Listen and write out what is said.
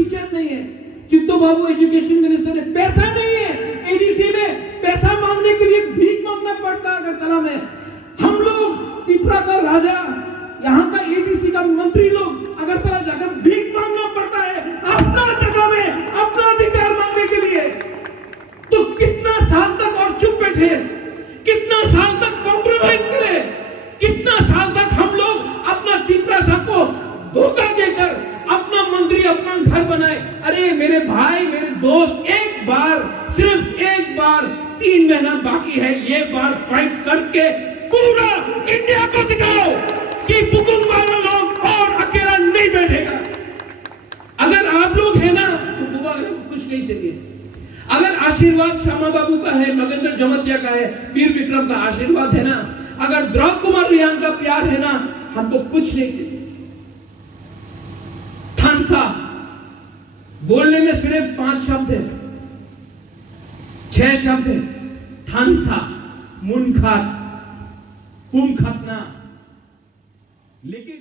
Teacher नहीं है। चित्तो बाबू education minister है, पैसा नहीं है एडीसी में, पैसा मांगने के लिए भीख मांगना पड़ता है अगरतला में। हम लोग त्रिपुरा का राजा, यहाँ का एडीसी का मंत्री लोग अगरतला जाकर भीख मांगना पड़ता है अपना जगह में, अपना अधिकार मांगने के लिए। तो कितना साल तक और चुप बैठे, कितना साल तक कॉम्प्रोमाइज करे, कितना साल तक हम लोग अपना त्रिपुरा साहब को धोखा देकर अपना मंत्री अपना घर बनाए। अरे मेरे भाई, मेरे दोस्त, एक बार, सिर्फ एक बार, 3 महीना बाकी है, ये बार फाइट करके पूरा इंडिया को दिखाओ कि बुकुंग वाला लोग और अकेला नहीं बैठेगा। अगर आप लोग है ना तो दोबारा कुछ नहीं चाहिए। अगर आशीर्वाद श्यामा बाबू का है, नगेंद्र जमतिया का है, वीर विक्रम का आशीर्वाद है ना, अगर द्रौपदी कुमार रियांग का प्यार है ना, हमको कुछ नहीं चाहिए। थानसा बोलने में सिर्फ 5 शब्द है, 6 शब्द है। थानसा, मुनखात, पुंखतना, लेकिन